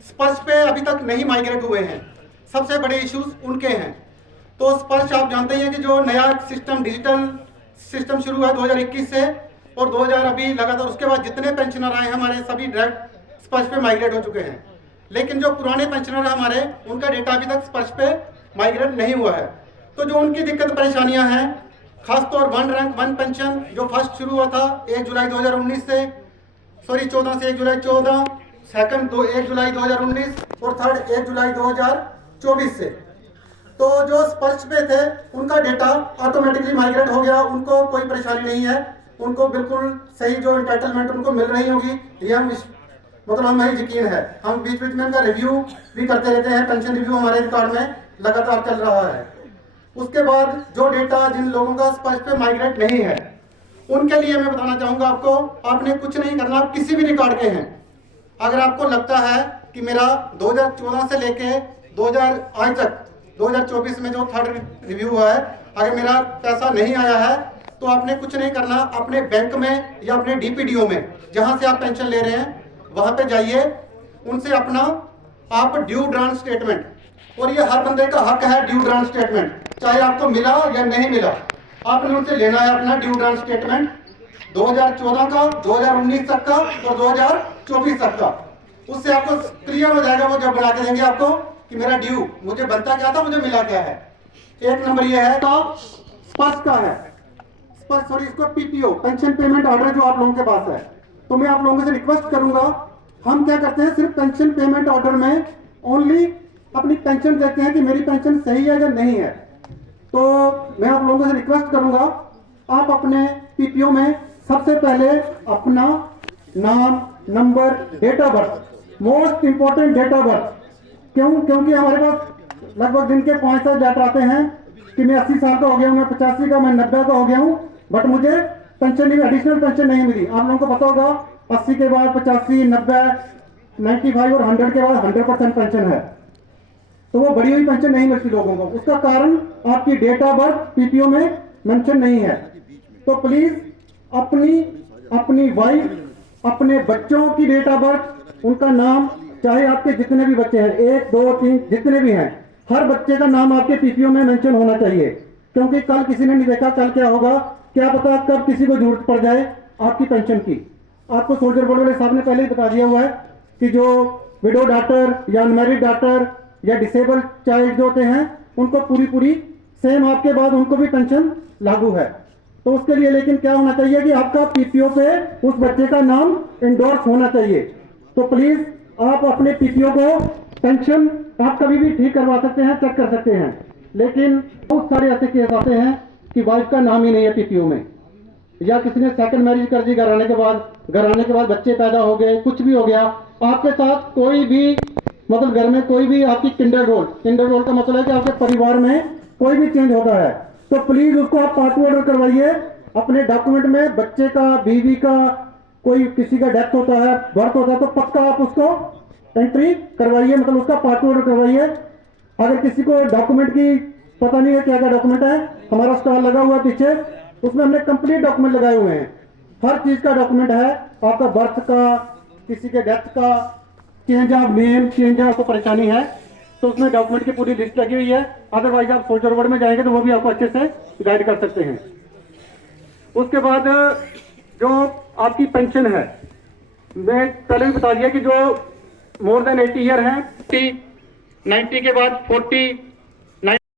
स्पर्श पे अभी तक नहीं माइग्रेट हुए हैं, सबसे बड़े इश्यूज उनके हैं। तो स्पर्श आप जानते हैं कि जो नया सिस्टम डिजिटल सिस्टम शुरू हुआ 2021 से, और 2000 अभी लगातार उसके बाद जितने पेंशनर आए हैं हमारे सभी डायरेक्ट स्पर्श पे माइग्रेट हो चुके हैं। लेकिन जो पुराने पेंशनर हैं हमारे, उनका डेटा अभी तक स्पर्श पे माइग्रेट नहीं हुआ है। तो जो उनकी दिक्कत परेशानियां हैं, खासतौर 1 रैंक 1 पेंशन जो फर्स्ट शुरू हुआ था 1 जुलाई 2019 से, 14 से 1 जुलाई 14, सेकंड 1 जुलाई 2019 और थर्ड 1 जुलाई 2024 से। तो जो स्पर्श पे थे उनका डेटा ऑटोमेटिकली माइग्रेट हो गया, उनको कोई परेशानी नहीं है, उनको बिल्कुल सही जो एंटाइटलमेंट उनको मिल रही होगी, ये हम हमें यकीन है। हम बीच बीच में उनका रिव्यू भी करते रहते हैं, पेंशन रिव्यू हमारे रिकॉर्ड में लगातार चल रहा है। उसके बाद जो डेटा जिन लोगों का स्पर्श पे माइग्रेट नहीं है, उनके लिए मैं बताना चाहूँगा आपको, आपने कुछ नहीं करना। आप किसी भी रिकॉर्ड के हैं, अगर आपको लगता है कि मेरा 2014 से लेके 2000 आज तक 2024 में जो थर्ड रिव्यू हुआ है, अगर मेरा पैसा नहीं आया है, तो आपने कुछ नहीं करना। अपने बैंक में या अपने डीपीडीओ में जहां से आप पेंशन ले रहे हैं वहां पे जाइए, उनसे अपना आप ड्यू ड्रांट स्टेटमेंट, और ये हर बंदे का हक है ड्यू ड्रांट स्टेटमेंट, चाहे आपको मिला या नहीं मिला, आपने उनसे लेना है अपना ड्यू ड्रांट स्टेटमेंट 2014 का, 2019 तक का और 2024 तक का। उससे आपको क्लियर हो जाएगा, वो जब बना के देंगे आपको कि मेरा ड्यू मुझे बनता क्या था, मुझे मिला क्या है। एक नंबर ये है तो स्पर्श का है, स्पर्श सॉरी इसको पीपीओ पेंशन पेमेंट ऑर्डर जो आप लोगों के पास है। तो मैं आप लोगों से रिक्वेस्ट करूंगा, हम क्या करते हैं सिर्फ पेंशन पेमेंट ऑर्डर में ओनली अपनी पेंशन देखते हैं कि मेरी पेंशन सही है या नहीं है। तो मैं आप लोगों से रिक्वेस्ट करूंगा, आप अपने पीपीओ में सबसे पहले अपना नाम, number, date of birth, most important date of birth. क्योंकि हमारे पास लगभग दिन के 5-7 डाटा आते हैं कि मैं 80 साल का हो गया हूँ, मैं 85 का, मैं 90 का हो गया हूँ, बट मुझे पेंशन नहीं, एडिशनल पेंशन नहीं मिली। आप लोगों को पता होगा 80 के बाद 85, 90, 95 और 100 के बाद 100% पेंशन है, तो वो बढ़ी हुई पेंशन नहीं मिलती लोगों को। उसका कारण आपकी डेट ऑफ बर्थ पीपीओ में मेंशन नहीं है। तो प्लीज अपनी वाइफ, अपने बच्चों की डेट ऑफ बर्थ, उनका नाम, चाहे आपके जितने भी बच्चे हैं, 1, 2, 3 जितने भी हैं, हर बच्चे का नाम आपके पीपीओ में मेंशन होना चाहिए। क्योंकि कल किसी ने नहीं देखा, कल क्या होगा क्या पता, कब किसी को जरूरत पड़ जाए आपकी पेंशन की। आपको सोल्जर बोर्ड वाले साहब ने पहले ही बता दिया हुआ है कि जो विडो डॉटर या अनमैरिड डॉटर या डिसेबल चाइल्ड जो होते हैं, उनको पूरी सेम आपके बाद उनको भी पेंशन लागू है। तो उसके लिए लेकिन क्या होना चाहिए कि आपका पीपीओ पे उस बच्चे का नाम इंडोर्स होना चाहिए। तो प्लीज आप अपने पीपीओ को पेंशन आप कभी भी ठीक करवा सकते हैं, चेक कर सकते हैं। लेकिन बहुत सारे ऐसे केस आते हैं कि वाइफ का नाम ही नहीं है पीपीओ में, या किसी ने सेकंड मैरिज कर दी, घर आने के बाद बच्चे पैदा हो गए, कुछ भी हो गया, आपके साथ कोई भी मतलब घर में कोई भी आपकी किंडर रोल का मतलब है कि आपके परिवार में कोई भी चेंज होता है, तो प्लीज उसको आप पार्ट ऑर्डर करवाइए। अपने डॉक्यूमेंट में बच्चे का, बीवी का, कोई किसी का डेथ होता है, बर्थ होता है, तो पक्का आप उसको एंट्री करवाइए, मतलब उसका पार्ट ऑर्डर करवाइए। अगर किसी को डॉक्यूमेंट की पता नहीं है क्या क्या डॉक्यूमेंट है, हमारा स्टॉल लगा हुआ पीछे, उसमें हमने कंप्लीट डॉक्यूमेंट लगाए हुए हैं, हर चीज का डॉक्यूमेंट है, आपका बर्थ का, किसी के डेथ का, change of name, change of परेशानी है तो उसमें डॉक्यूमेंट की पूरी लिस्ट लगी हुई है। अदरवाइज आप सोल्जर बोर्ड में जाएंगे तो वो भी आपको अच्छे से गाइड कर सकते हैं। उसके बाद जो आपकी पेंशन है, मैं पहले भी बता दिया कि जो मोर देन 80 ईयर है, 90 के बाद 40